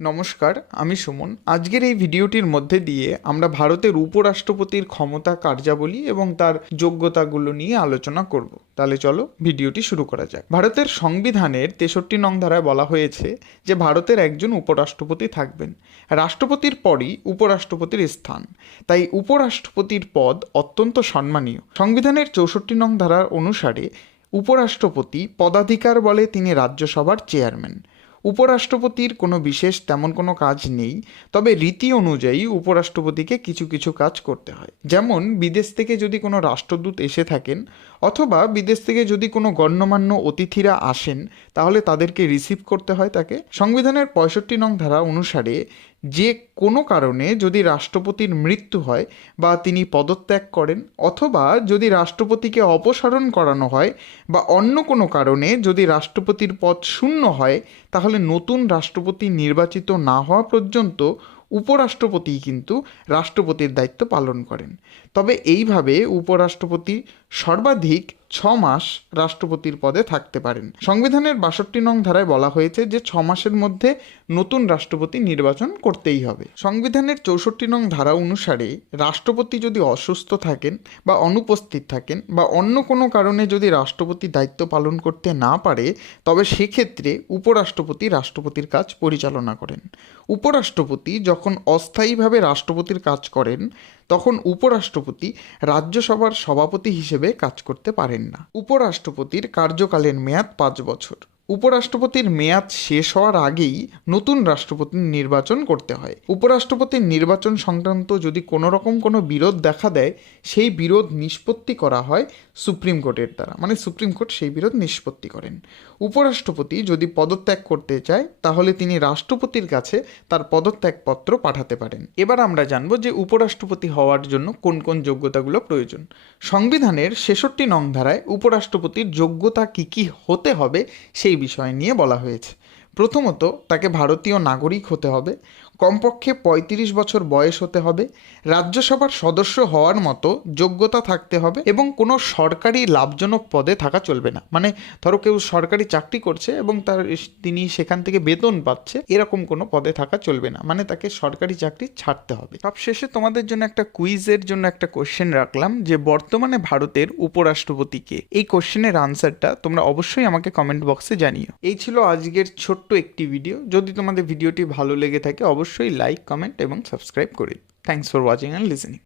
নমস্কার, আমি সুমন। আজকের এই ভিডিওটির মধ্যে দিয়ে আমরা ভারতের উপরাষ্ট্রপতির ক্ষমতা কার্যাবলী এবং তার যোগ্যতাগুলো নিয়ে আলোচনা করব। তাহলে চলো ভিডিওটি শুরু করা যাক। ভারতের সংবিধানের তেষট্টি নং ধারায় বলা হয়েছে যে ভারতের একজন উপরাষ্ট্রপতি থাকবেন। রাষ্ট্রপতির পরই উপরাষ্ট্রপতির স্থান। তাই উপরাষ্ট্রপতির পদ অত্যন্ত সম্মানীয়। সংবিধানের চৌষট্টি নং ধারার অনুসারে উপরাষ্ট্রপতি পদাধিকার বলে তিনি রাজ্যসভার চেয়ারম্যান। উপরাষ্ট্রপতির কোনো বিশেষ তেমন কোনো কাজ নেই, তবে রীতি অনুযায়ী উপরাষ্ট্রপতিকে কিছু কিছু কাজ করতে হয়। যেমন, বিদেশ থেকে যদি কোনো রাষ্ট্রদূত এসে থাকেন, অথবা বিদেশ থেকে যদি কোনো গণ্যমান্য অতিথিরা আসেন, তাহলে তাদেরকে রিসিভ করতে হয় তাকে। সংবিধানের পঁয়ষট্টি নং ধারা অনুসারে যে কোনো কারণে যদি রাষ্ট্রপতির মৃত্যু হয় বা তিনি পদত্যাগ করেন, অথবা যদি রাষ্ট্রপতিকে অপসারণ করানো হয় বা অন্য কোনো কারণে যদি রাষ্ট্রপতির পদ শূন্য হয়, তাহলে নতুন রাষ্ট্রপতি নির্বাচিত না হওয়া পর্যন্ত উপরাষ্ট্রপতি কিন্তু রাষ্ট্রপতির দায়িত্ব পালন করেন। তবে এইভাবে উপরাষ্ট্রপতি সর্বাধিক ছ মাস রাষ্ট্রপতির পদে থাকতে পারেন। সংবিধানের বাষট্টি নং ধারায় বলা হয়েছে যে ছ মাসের মধ্যে নতুন রাষ্ট্রপতি নির্বাচন করতেই হবে। সংবিধানের চৌষট্টি নং ধারা অনুসারে রাষ্ট্রপতি যদি অসুস্থ থাকেন বা অনুপস্থিত থাকেন বা অন্য কোনো কারণে যদি রাষ্ট্রপতি দায়িত্ব পালন করতে না পারে, তবে সেক্ষেত্রে উপরাষ্ট্রপতি রাষ্ট্রপতির কাজ পরিচালনা করেন। উপরাষ্ট্রপতি যখন অস্থায়ীভাবে রাষ্ট্রপতির কাজ করেন তখন উপরাষ্ট্রপতি রাজ্যসভার সভাপতি হিসেবে কাজ করতে পারেন না। উপরাষ্ট্রপতির কার্যকালের মেয়াদ পাঁচ বছর। উপরাষ্ট্রপতির মেয়াদ শেষ হওয়ার আগেই নতুন রাষ্ট্রপতির নির্বাচন করতে হয়। উপরাষ্ট্রপতির নির্বাচন সংক্রান্ত যদি কোনো রকম কোনো বিরোধ দেখা দেয়, সেই বিরোধ নিষ্পত্তি করা হয় সুপ্রিম কোর্টের দ্বারা। মানে সুপ্রিম কোর্ট সেই বিরোধ নিষ্পত্তি করেন। উপরাষ্ট্রপতি যদি পদত্যাগ করতে চায়, তাহলে তিনি রাষ্ট্রপতির কাছে তার পদত্যাগপত্র পাঠাতে পারেন। এবার আমরা জানব যে উপরাষ্ট্রপতি হওয়ার জন্য কোন কোন যোগ্যতাগুলো প্রয়োজন। সংবিধানের ছেষট্টি নং ধারায় উপরাষ্ট্রপতির যোগ্যতা কী কী হতে হবে, সেই বিষয় নিয়ে বলা হয়েছে। প্রথমত তাকে ভারতীয় নাগরিক হতে হবে। কমপক্ষে পঁয়ত্রিশ বছর বয়স হতে হবে, রাজ্যসভার সদস্য হওয়ার মতো যোগ্যতা থাকতে হবে এবং কোনো সরকারি লাভজনক পদে থাকা চলবে না। মানে ধরো কেউ সরকারি চাকরি করছে এবং তার তিনি সেখান থেকে বেতন পাচ্ছে, এরকম কোনো পদে থাকা চলবে না। মানে তাকে সরকারি চাকরি ছাড়তে হবে। সবশেষে তোমাদের জন্য একটা কুইজের জন্য একটা কোশ্চেন রাখলাম যে বর্তমানে ভারতের উপরাষ্ট্রপতিকে এই কোশ্চেনের আনসারটা তোমরা অবশ্যই আমাকে কমেন্ট বক্সে জানিও। এই ছিল আজকের ছোট্ট একটি ভিডিও যদি তোমাদের ভিডিওটি ভালো লেগে থাকে অবশ্যই লাইক কমেন্ট এবং সাবস্ক্রাইব করে। Thanks for watching and listening